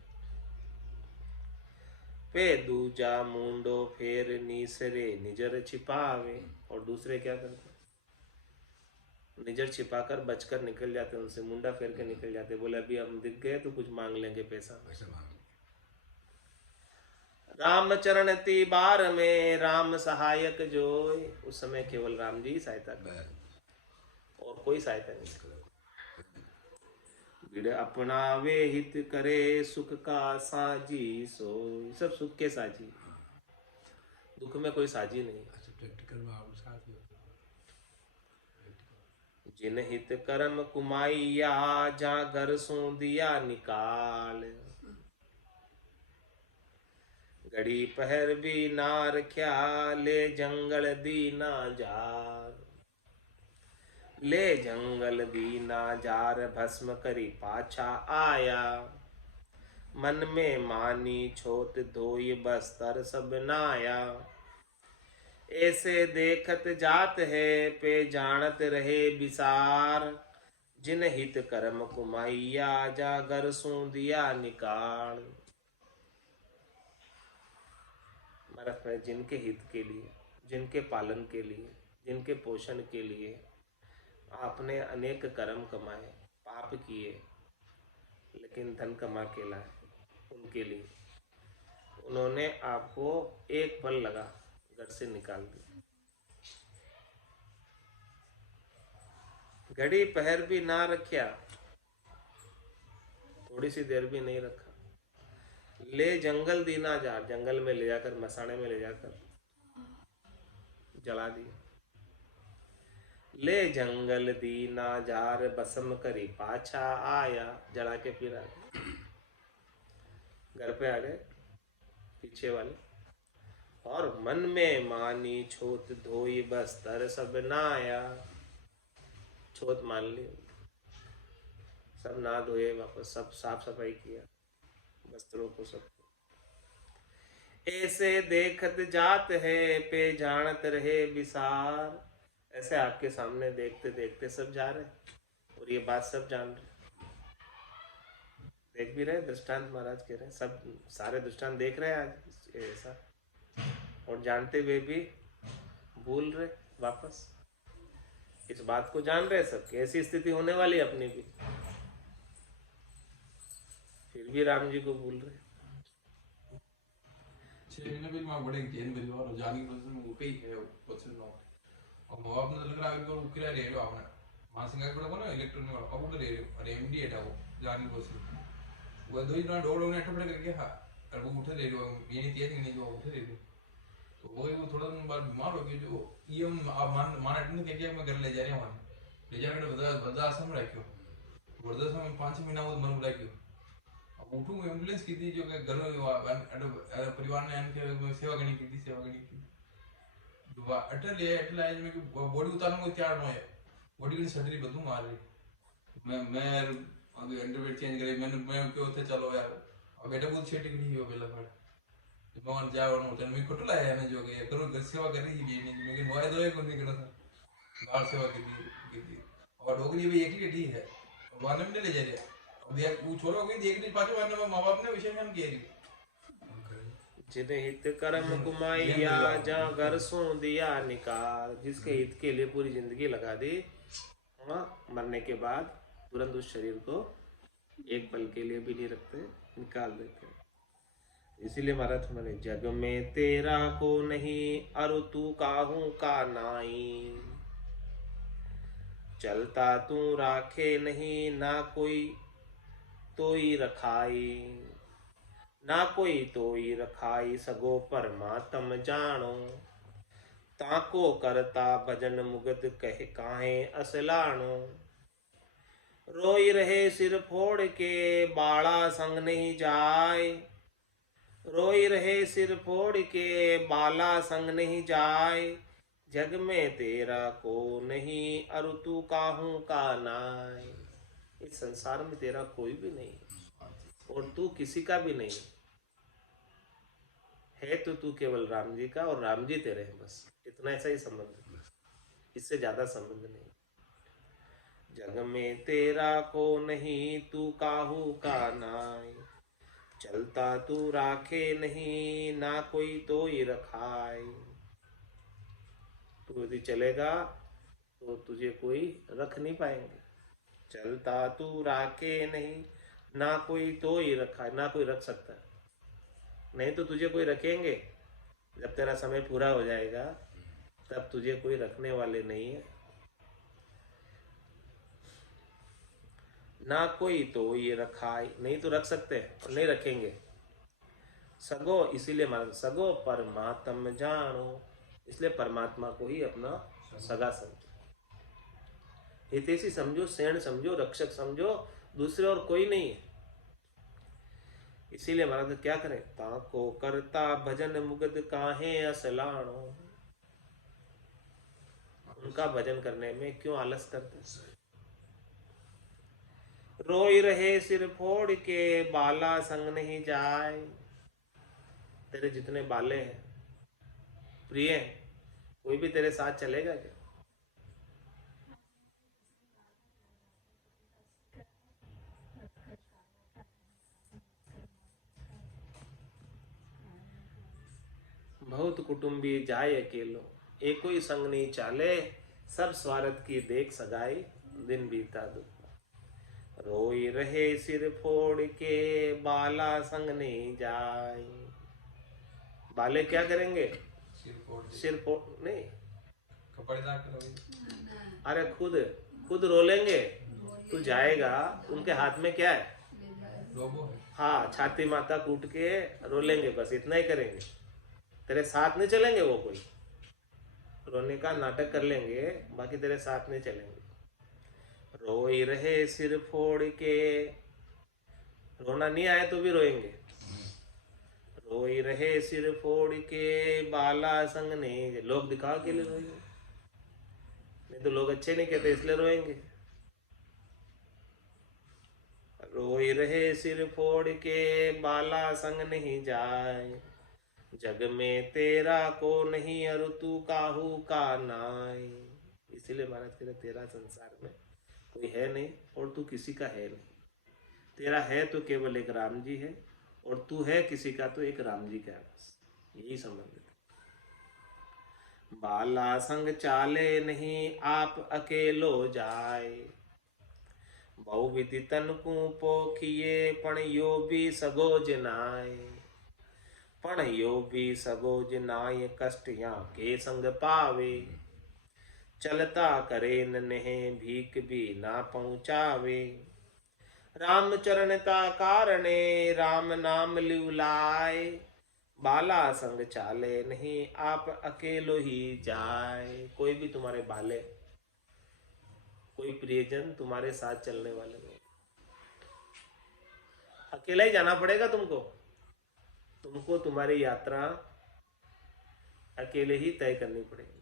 पे दूजा मुंडो फेर नीसरे, निजर छिपावे। और दूसरे क्या करते, निजर छिपाकर बचकर निकल जाते, उनसे मुंडा फेर के निकल जाते। बोले अभी हम दिख गए तो कुछ मांग लेंगे पैसा। पैसा मांग राम चरण ती बार में, राम सहायक जोय। उस समय केवल राम जी ही सहायता कर, और कोई सहायता नहीं कर। बिड़ अपनावे हित करे, सुख का साजी सोई। सब सुख के साजी, दुख में कोई साजी नहीं। प्रैक्टिकल में आप साथ ही जिन हित कर्म कुमाइया, जा घर सो दिया निकाल। घड़ी पहर भी ना रख्या, ले जंगल दीना जार। ले जंगल दीना जार, भस्म करी पाछा आया। मन में मानी छोट धोई, बस्तर सब नाया। ऐसे देखत जात है, पे जानत रहे विसार। जिन हित कर्म कुमाइया, जा घर सो दिया निकाल। महाराज में जिनके हित के लिए, जिनके पालन के लिए, जिनके पोषण के लिए आपने अनेक कर्म कमाए, पाप किए, लेकिन धन कमा के लाए, उनके लिए उन्होंने आपको एक पल लगा घर से निकाल दिया। घड़ी पहर भी ना रखा, थोड़ी सी देर भी नहीं रखा। ले जंगल दीना जार, जंगल में ले जाकर, मसाने में ले जाकर जला दिया। ले जंगल दीना जार, बसम करी पाछा आया। जला के फिर आ गए, घर पे आ गए पीछे वाले। और मन में मानी छोत धोई, बस्तर सब नाया। छोत मान ली, सब ना धोए, वापस सब साफ सफाई किया, वस्त्रों को सब। ऐसे देखत जात है, पे जानत रहे विसार। ऐसे आपके सामने देखते देखते सब जा रहे, और ये बात सब जान रहे, देख भी रहे। दृष्टांत महाराज कह रहे हैं, सब सारे दृष्टांत देख रहे हैं आज ऐसा, और जानते हुए भी भूल रहे वापस। इस बात को जान रहे सब कि ऐसी स्थिति होने वाली है अपनी भी, फिर भी राम जी को भूल रहे। 6 महीने पहले मैं बड़े जैन परिवार और जानी बस में वो कई है पछन नो और मां अपने लग रहा है कि उकरा रे रो आपने मां सिंगा बड़ा कोना इलेक्ट्रॉनिक वाला अब उकरे अरे एमडी एटा वो जानी बस वो दो ही ना डोड़ो ने ठपड़े करके हा और वो उठे ले लो ये नहीं तेज नहीं जो उठे ले लो तो वो थोड़ा दिन बाद बीमार हो गया जो ये मान अटने के लिए मैं घर ले जा रहा हूं ले जाकर बंदा आश्रम रखियो वरदास में 5 महीना वो मन बुला क्यों अब उठूं एम्बुलेंस की थी जो कि घर में परिवार ने इनके सेवा करनी की दुआ अटल एज में बॉडी उतारने को तैयार न है बॉडी की सर्जरी बदू मार रही मैं अभी अंडरवेयर चेंज करे मैं क्यों थे चलो यार अब बेटा बहुत छेटी नहीं हो बेला पड़ भगवान जाओ नो तन में खोटू लाया है जो के करो घर सेवा कर रही है नहीं मैं नोए दोए को नहीं करता था बाहर सेवा की थी और डोगरी भी एक ही है वाने में ले जा रहे अब यार वो छोरो कोई देख नहीं पाछो वाने में माँ बाप ने विषय में हम कह रही जिन्हें हित कर्म कुमाइया जहाँ घर सो दिया निकाल, जिसके हित के लिए पूरी जिंदगी लगा दी, हाँ मरने के बाद तुरंत उस शरीर को एक पल के लिए भी नहीं रखते, निकाल देते। इसीलिए महाराज मैंने जग में तेरा को नहीं अरु तू काहू का नाई, चलता तू राखे नहीं ना कोई तो ही रखाई, ना कोई तो ही रखाई सगो परमात्म जानो, ताको करता भजन मुगद कह काहे असलाणो, रोई रहे सिर फोड़ के बाड़ा संग नहीं जाए, रोई रहे सिर फोड़ के बाला संग नहीं जाए, जग में तेरा को नहीं अरु तू काहू का नाय, इस संसार में तेरा कोई भी नहीं और तू किसी का भी नहीं है, तो तू केवल राम जी का और राम जी तेरे हैं, बस इतना ऐसा ही संबंध है, इससे ज्यादा संबंध नहीं। जग में तेरा को नहीं तू काहू का नाय, चलता तू राखे नहीं ना कोई तो ही रखाए, तू यदि चलेगा तो तुझे कोई रख नहीं पाएंगे, चलता तू राखे नहीं ना कोई तो ही रखा है, ना कोई रख सकता है, नहीं तो तुझे कोई रखेंगे, जब तेरा समय पूरा हो जाएगा तब तुझे कोई रखने वाले नहीं है, ना कोई तो ये रखा है, नहीं तो रख सकते और नहीं रखेंगे। सगो इसीलिए मान सगो परमात्म जानो, इसलिए परमात्मा को ही अपना सगा समझो, हितैषी समझो, सेण समझो, रक्षक समझो, दूसरे और कोई नहीं है। इसीलिए महाराज क्या करें, ताको करता भजन मुगद काहे असलाणो, उनका भजन करने में क्यों आलस करते, रोई रहे सिर फोड़ के बाला संग नहीं जाए, तेरे जितने बाले हैं प्रिय हैं, कोई भी तेरे साथ चलेगा क्या, बहुत कुटुंबी जाए अकेलो, एक कोई संग नहीं चाले, सब स्वार्थ की देख सगाई, दिन बीता दुख, रोई रहे सिर फोड़ के बाला संग नहीं जाए, बाले क्या करेंगे, सिर फोड़ नहीं, कपड़े दाग करोगे अरे खुद रो लेंगे, तू जाएगा उनके हाथ में क्या है, लोगो है हाँ छाती माता कूट के रो लेंगे, बस इतना ही करेंगे, तेरे साथ नहीं चलेंगे, वो कोई रोने का नाटक कर लेंगे, बाकी तेरे साथ नहीं चलेंगे। रोई रहे सिर फोड़ के, रोना नहीं आए तो भी रोएंगे, रोई रहे सिर फोड़ के बाला संग नहीं, लोग दिखावा के लिए रोएंगे, नहीं तो लोग अच्छे नहीं कहते इसलिए रोएंगे। रोई रहे सिर फोड़ के बाला संग नहीं जाए, जग में तेरा को नहीं अरु तू काहू का नाय, इसीलिए महाराज कहते तेरा संसार में कोई है नहीं और तू किसी का है नहीं, तेरा है तो केवल एक राम जी है और तू है किसी का तो एक राम जी का है, बस यही संबंध है। बाला संग चाले नहीं आप अकेलो जाए, बहु विधि तन को पोखिए पण यो भी सगो जनाए, पण यो भी सगो जनाए कष्ट यहाँ के संग पावे, चलता करे नेह भीख भी ना पहुँचावे, राम चरणता कारणे राम नाम लिवलाए, बाला संग चाले नहीं आप अकेलो ही जाए, कोई भी तुम्हारे बाले, कोई प्रियजन तुम्हारे साथ चलने वाले नहीं, अकेला ही जाना पड़ेगा तुमको तुम्हारी यात्रा अकेले ही तय करनी पड़ेगी।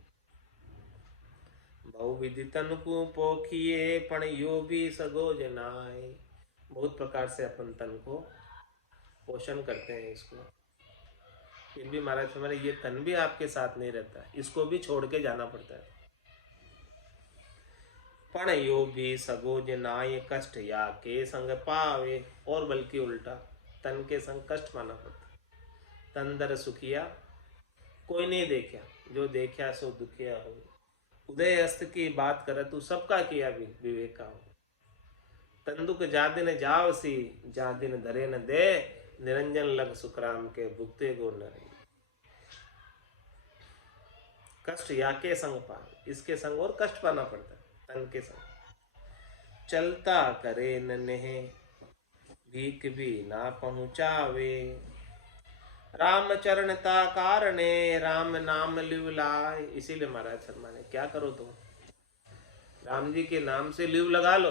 बहु विधि तन को पोखिए पण यो भी सगो जनाए, बहुत प्रकार से अपन तन को पोषण करते हैं इसको। फिर भी महाराज हमारे ये तन भी आपके साथ नहीं रहता, इसको भी छोड़ के जाना पड़ता है। पण यो भी सगो नाय कष्ट या के संग पावे, और बल्कि उल्टा तन के संग कष्ट पाना पड़ता। तन दर सुखिया कोई नहीं देखा, जो देखा सो दुखिया हो। उदय अस्त की बात करे तू सबका किया भी विवेका हो। तंदुक जा दिन जावसी, जा दिन धरे न दे, निरंजन लग सुखराम के भुगते गो न रे। कष्ट या के संग पा, इसके संग और कष्ट पाना पड़ता है, तन के संग। चलता करे न नेह, भीख भी ना पहुंचावे, राम चरणता कारणे, राम नाम लिव लाए। इसीलिए महाराज शर्मा ने क्या करो तुम, राम जी के नाम से लिव लगा लो,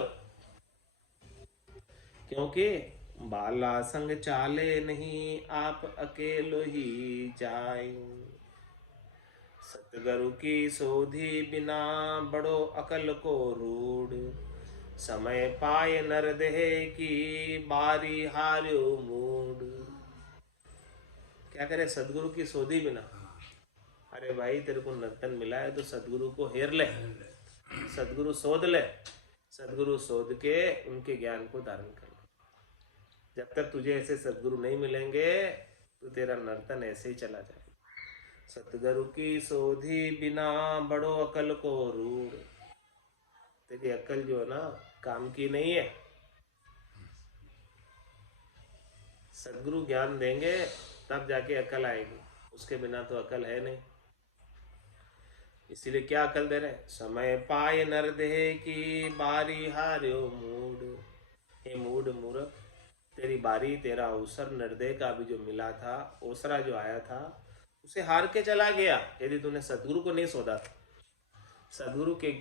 क्योंकि बाला संग चाले नहीं, आप अकेलो ही जाए। सतगुरु की सोधी बिना, बड़ो अकल को रूढ़, समय पाए नर देह की, बारी हार्यो मूड। क्या करे सदगुरु की सोधी बिना। अरे भाई तेरे को नर्तन मिला है तो सदगुरु को हेर ले, सदगुरु सोध ले, सदगुरु सोध के उनके ज्ञान को धारण कर ले। जब तक तुझे ऐसे सदगुरु नहीं मिलेंगे तो तेरा नर्तन ऐसे ही चला जाएगा। सतगुरु की सोधी बिना, बड़ो अकल को रूढ़। तेरी अकल जो है ना काम की नहीं है। सदगुरु ज्ञान देंगे तब जाके अकल आएगी, उसके बिना तो अकल है नहीं। इसीलिए क्या अकल दे रहे हैं, समय पाए नर देह की, बारी हार्यो मूड। हे मूड मूर्ख, तेरी बारी तेरा अवसर निर्दय का भी जो मिला था, ओसरा जो आया था, उसे हार के चला गया। यदि तूने सदगुरु को नहीं सोधा था, सदगुरु के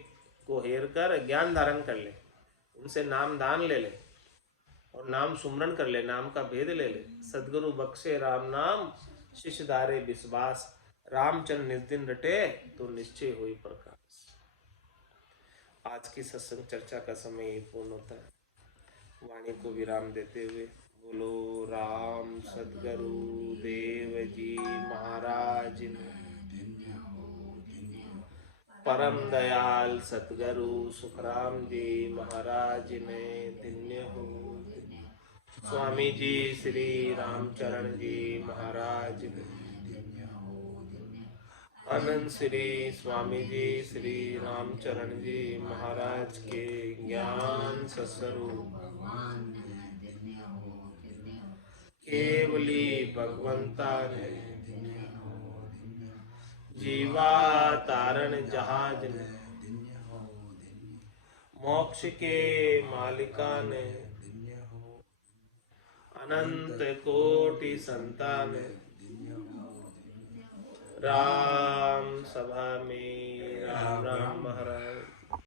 को हेर कर ज्ञान धारण कर ले, उनसे नाम दान ले ले और नाम सुमरन कर ले, नाम का भेद ले ले। सदगुरु बख्शे राम नाम, शिष्य धारे विश्वास, रामचंद्र निज दिन रटे तो निश्चय हुई प्रकाश। आज की सत्संग चर्चा का समय ही पूर्ण होता है। वाणी को विराम देते हुए बोलो राम सदगुरु देव जी महाराज ने, परम दयाल सतगुरु सुखराम जी महाराज ने धन्य हो। स्वामी जी श्री रामचरण जी महाराज ने, अनंत श्री स्वामी जी श्री रामचरण जी महाराज के ज्ञान सस्वरूप केवली भगवंता ने, जीवा तारण जहाज ने, मोक्ष के मालिका ने, अनंत कोटि संतान, राम सभा में राम राम महाराज।